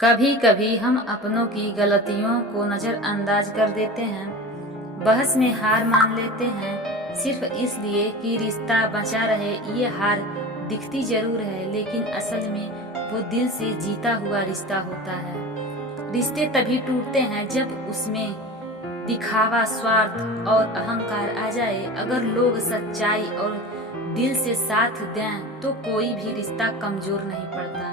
कभी कभी हम अपनों की गलतियों को नज़रअंदाज कर देते हैं, बहस में हार मान लेते हैं सिर्फ इसलिए कि रिश्ता बचा रहे। ये हार दिखती जरूर है, लेकिन असल में वो दिल से जीता हुआ रिश्ता होता है। रिश्ते तभी टूटते हैं जब उसमें दिखावा, स्वार्थ और अहंकार आ जाए। अगर लोग सच्चाई और दिल से साथ दें तो कोई भी रिश्ता कमजोर नहीं पड़ता।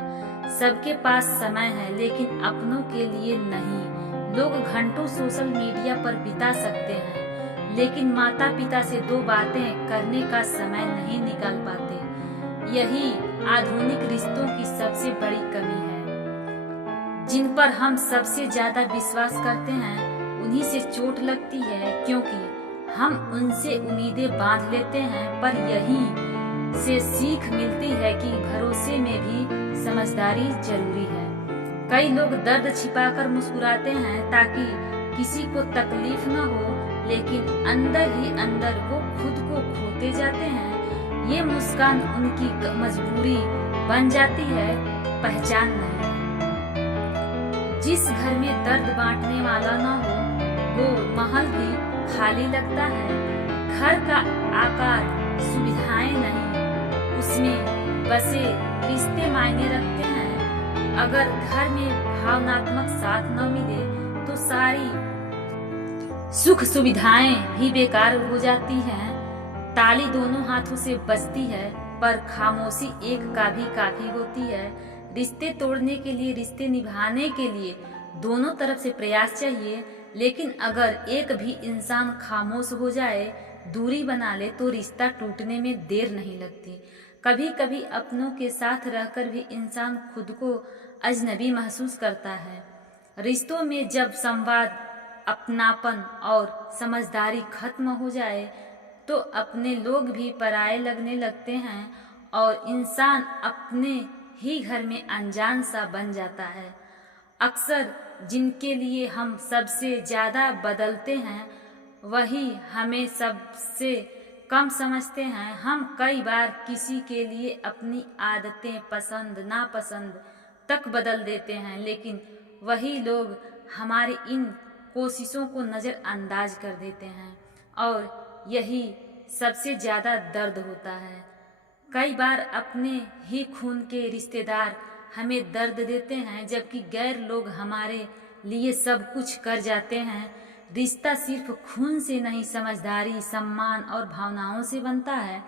सबके पास समय है, लेकिन अपनों के लिए नहीं। लोग घंटों सोशल मीडिया पर बिता सकते हैं, लेकिन माता पिता से दो बातें करने का समय नहीं निकाल पाते। यही आधुनिक रिश्तों की सबसे बड़ी कमी है। जिन पर हम सबसे ज्यादा विश्वास करते हैं उन्हीं से चोट लगती है, क्योंकि हम उनसे उम्मीदें बांध लेते हैं। पर यहीं से सीख मिलती है कि भरोसे में भी समझदारी जरूरी है। कई लोग दर्द छिपाकर मुस्कुराते हैं ताकि किसी को तकलीफ न हो, लेकिन अंदर ही अंदर वो खुद को खोते जाते हैं। ये मुस्कान उनकी मजबूरी बन जाती है, पहचान नहीं। जिस घर में दर्द बांटने वाला न हो, वो महल भी खाली लगता है। घर का आकार सुविधाएं नहीं, उसमें बसे रिश्ते मायने रखते हैं। अगर घर में भावनात्मक साथ न मिले तो सारी सुख सुविधाएं भी बेकार हो जाती हैं। ताली दोनों हाथों से बजती है, पर खामोशी एक का भी काफी होती है। रिश्ते तोड़ने के लिए, रिश्ते निभाने के लिए दोनों तरफ से प्रयास चाहिए, लेकिन अगर एक भी इंसान खामोश हो जाए, दूरी बना ले, तो रिश्ता टूटने में देर नहीं लगती। कभी कभी अपनों के साथ रहकर भी इंसान खुद को अजनबी महसूस करता है। रिश्तों में जब संवाद, अपनापन और समझदारी खत्म हो जाए तो अपने लोग भी पराये लगने लगते हैं और इंसान अपने ही घर में अनजान सा बन जाता है। अक्सर जिनके लिए हम सबसे ज्यादा बदलते हैं वही हमें सबसे कम समझते हैं। हम कई बार किसी के लिए अपनी आदतें, पसंद नापसंद तक बदल देते हैं, लेकिन वही लोग हमारी इन कोशिशों को नज़रअंदाज कर देते हैं, और यही सबसे ज़्यादा दर्द होता है। कई बार अपने ही खून के रिश्तेदार हमें दर्द देते हैं, जबकि गैर लोग हमारे लिए सब कुछ कर जाते हैं। रिश्ता सिर्फ खून से नहीं, समझदारी, सम्मान और भावनाओं से बनता है।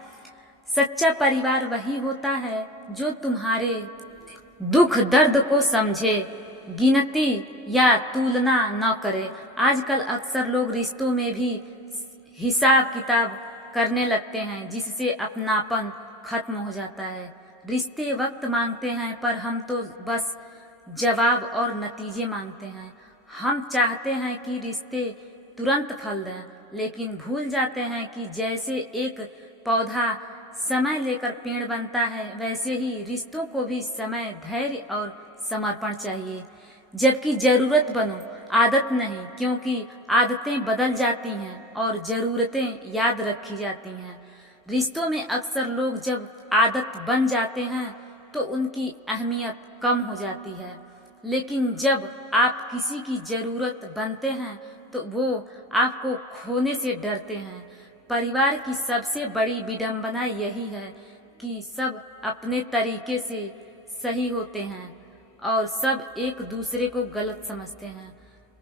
सच्चा परिवार वही होता है जो तुम्हारे दुख दर्द को समझे, गिनती या तुलना न करे। आजकल अक्सर लोग रिश्तों में भी हिसाब किताब करने लगते हैं, जिससे अपनापन खत्म हो जाता है। रिश्ते वक्त मांगते हैं, पर हम तो बस जवाब और नतीजे मांगते हैं। हम चाहते हैं कि रिश्ते तुरंत फल दें, लेकिन भूल जाते हैं कि जैसे एक पौधा समय लेकर पेड़ बनता है, वैसे ही रिश्तों को भी समय, धैर्य और समर्पण चाहिए। जबकि जरूरत बनो, आदत नहीं, क्योंकि आदतें बदल जाती हैं और जरूरतें याद रखी जाती हैं। रिश्तों में अक्सर लोग जब आदत बन जाते हैं तो उनकी अहमियत कम हो जाती है, लेकिन जब आप किसी की जरूरत बनते हैं तो वो आपको खोने से डरते हैं। परिवार की सबसे बड़ी विडंबना यही है कि सब अपने तरीके से सही होते हैं और सब एक दूसरे को गलत समझते हैं।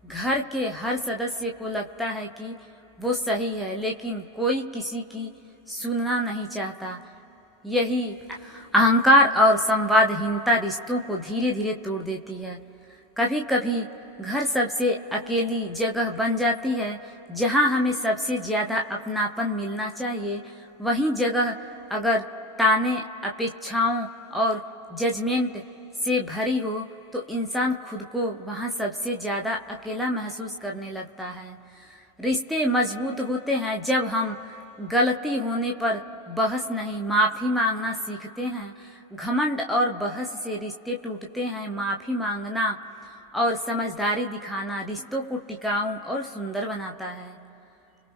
घर के हर सदस्य को लगता है कि वो सही है, लेकिन कोई किसी की सुनना नहीं चाहता। यही अहंकार और संवादहीनता रिश्तों को धीरे धीरे तोड़ देती है। कभी कभी घर सबसे अकेली जगह बन जाती है, जहां हमें सबसे ज्यादा अपनापन मिलना चाहिए। वहीं जगह अगर ताने, अपेक्षाओं और जजमेंट से भरी हो तो इंसान खुद को वहां सबसे ज्यादा अकेला महसूस करने लगता है। रिश्ते मजबूत होते हैं जब हम गलती होने पर बहस नहीं, माफी मांगना सीखते हैं। घमंड और बहस से रिश्ते टूटते हैं। माफी मांगना और समझदारी दिखाना रिश्तों को टिकाऊ और सुंदर बनाता है।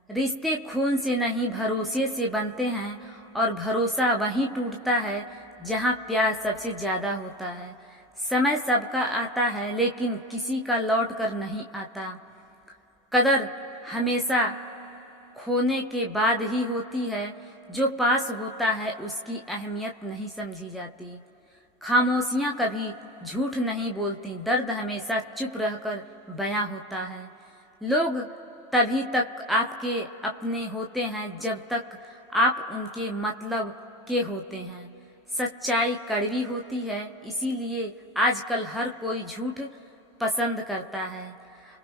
रिश्ते खून से नहीं, भरोसे से बनते हैं, और भरोसा वहीं टूटता है जहां प्यार सबसे ज्यादा होता है। समय सबका आता है लेकिन किसी का लौट कर नहीं आता। कदर हमेशा खोने के बाद ही होती है, जो पास होता है उसकी अहमियत नहीं समझी जाती। खामोशियाँ कभी झूठ नहीं बोलती, दर्द हमेशा चुप रहकर बयां होता है। लोग तभी तक आपके अपने होते हैं जब तक आप उनके मतलब के होते हैं। सच्चाई कड़वी होती है, इसीलिए आजकल हर कोई झूठ पसंद करता है।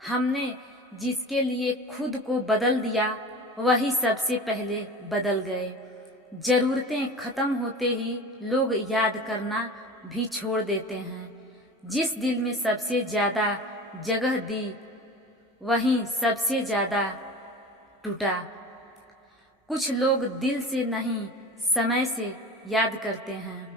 हमने जिसके लिए खुद को बदल दिया वही सबसे पहले बदल गए। जरूरतें खत्म होते ही लोग याद करना भी छोड़ देते हैं। जिस दिल में सबसे ज़्यादा जगह दी वहीं सबसे ज़्यादा टूटा। कुछ लोग दिल से नहीं समय से याद करते हैं।